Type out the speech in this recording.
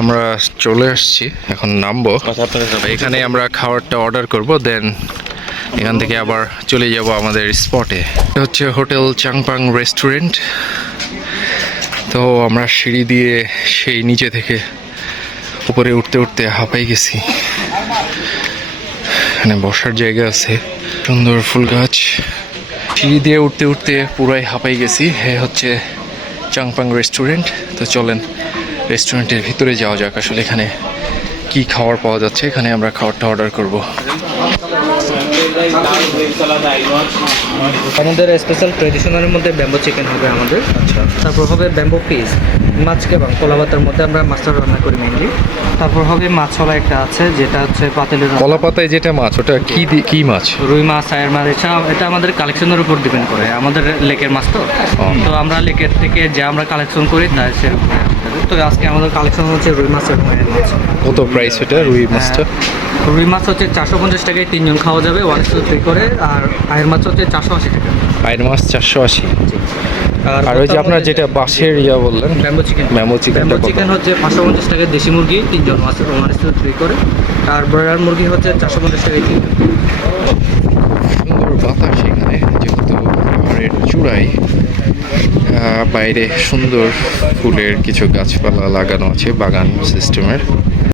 আমরা চলে আসছি এখন নামবো। এখানে আমরা খাবারটা অর্ডার করব দেন এখান থেকে আবার চলে যাব আমাদের স্পটে এটা হচ্ছে হোটেল চাংপাং রেস্টুরেন্ট তো আমরা সিঁড়ি দিয়ে সেই নিচে থেকে উপরে উঠতে উঠতে হাঁপাই গেছি। এখানে বসার জায়গা আছে সুন্দর ফুল গাছ। সিঁড়ি দিয়ে উঠতে উঠতে পুরাই হাঁপাই গেছি হে হচ্ছে চাংপাং রেস্টুরেন্ট তো চলেন রেস্টুরেন্টের ভিতরে যাওয়া যাক, আসলে এখানে কি খাবার পাওয়া যাচ্ছে, এখানে আমরা খাবারটা অর্ডার করব। আমাদের স্পেশাল ট্রেডিশনালের মধ্যে ব্যাম্বো চিকেন হবে আমাদের। আচ্ছা তারপর হবে ব্যাম্বো পিস মাছ কেবাং কলাপাতার মধ্যে আমরা মাছটা রান্না করি মেনলি তারপর হবে মাছওয়ালা একটা আছে যেটা হচ্ছে পাতিলের। কলা পাতায় যেটা মাছ ওটা কি কি? মাছ? রুই মাছ আয়ের মাছ এটা এটা আমাদের কালেকশনের উপর ডিপেন্ড করে আমাদের লেকের মাছ তো। তো আমরা লেকের থেকে যে আমরা কালেকশন করি তাই সেরকম। তো আজকে আমাদের কালেকশন হচ্ছে রুই মাছ এবং আয়ের মাছ। কত প্রাইস ওটা রুই মাছটা? রুই মাছ হচ্ছে চারশো পঞ্চাশ টাকায় তিনজন খাওয়া যাবে ওয়ান টু থ্রি করে আর আয়ের মাছ হচ্ছে চারশো আশি টাকা। আইন মাছ চারশো আশি। আর ওই যে আপনার যেটা বাঁশের ইয়া বললেন ব্যাম্বো চিকেন। ব্যাম্বো চিকেনটা ব্যাম্বো চিকেন হচ্ছে পাঁচশো পঞ্চাশ টাকায় দেশি মুরগি তিনজন মাছ টু থ্রি করে। আর ব্রয়লার মুরগি হচ্ছে চারশো পঞ্চাশ টাকায় তিনজন সুন্দর বাতাস এখানে যেহেতু পাহাড়ের চূড়ায় বাইরে সুন্দর ফুলের কিছু গাছপালা লাগানো আছে বাগান সিস্টেমের।